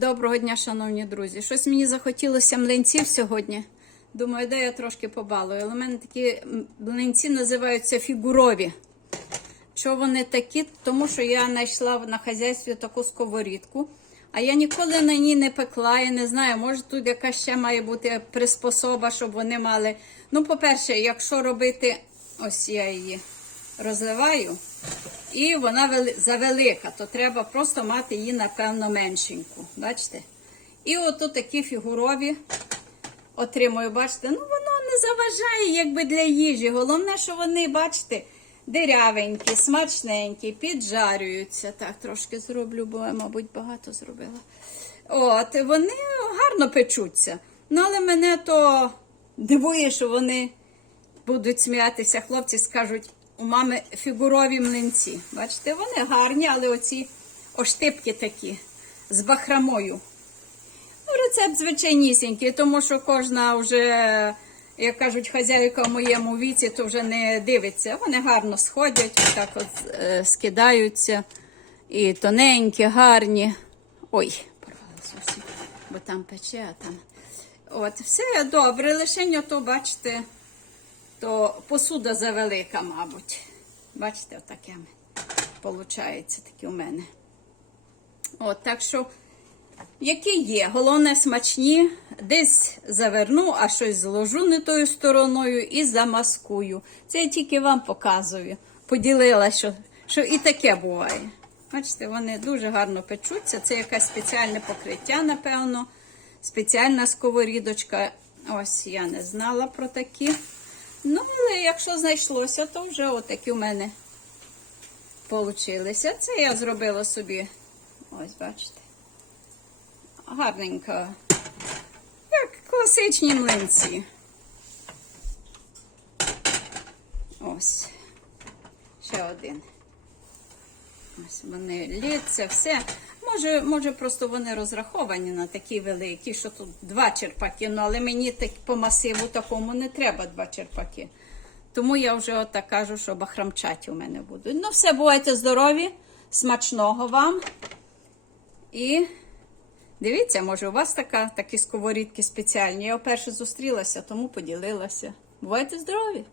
Доброго дня, шановні друзі. Щось мені захотілося млинців сьогодні. Думаю, де я трошки побалую. Але в мене такі млинці називаються фігурові. Що вони такі? Тому що я знайшла на хазяйстві таку сковорідку, а я ніколи на ній не пекла. Я не знаю, може тут якась ще має бути приспособа, щоб вони мали. Ну, по-перше, якщо робити, ось я її розливаю, і вона завелика, то треба просто мати її, напевно, меншеньку. Бачите? І отут такі фігурові отримую, бачите, ну воно не заважає якби для їжі. Головне, що вони, бачите, дирявенькі, смачненькі, піджарюються. Так, трошки зроблю, бо я, мабуть, багато зробила. От, вони гарно печуться. Ну, але мене то дивує, що вони будуть сміятися. Хлопці скажуть, у мами фігурові млинці. Бачите, вони гарні, але оці оштипки такі з бахрамою. Ну, Рецепт звичайнісінький, тому що кожна вже, як кажуть, хазяйка в моєму віці, то вже не дивиться. Вони гарно сходять, так от е, скидаються. І тоненькі, гарні. Ой, порвала зовсім, бо там пече, а там. От, все добре, лише то, бачите, то посуда завелика, мабуть. Бачите, отаке виходить такі у мене. От, так що які є. Головне смачні. Десь заверну, а щось зложу не тою стороною і замаскую. Це я тільки вам показую. Поділила, що, що і таке буває. Бачите, вони дуже гарно печуться. Це якесь спеціальне покриття, напевно. Спеціальна сковорідочка. Ось я не знала про такі. Ну, але якщо знайшлося, то вже отакі у мене получилися. Це я зробила собі. Ось, бачите гарненько. Як класичні млинці. Ось. Ще один. Ось вони літься, все. Може, може, просто вони розраховані на такі великі, що тут два черпаки. Ну, але мені так по масиву такому не треба два черпаки. Тому я вже отак кажу, що бахрамчаті у мене будуть. Ну, все, бувайте здорові, смачного вам. І Дивіться, може, у вас така, такі сковорідки спеціальні. Я вперше зустрілася, тому поділилася. Бувайте здорові!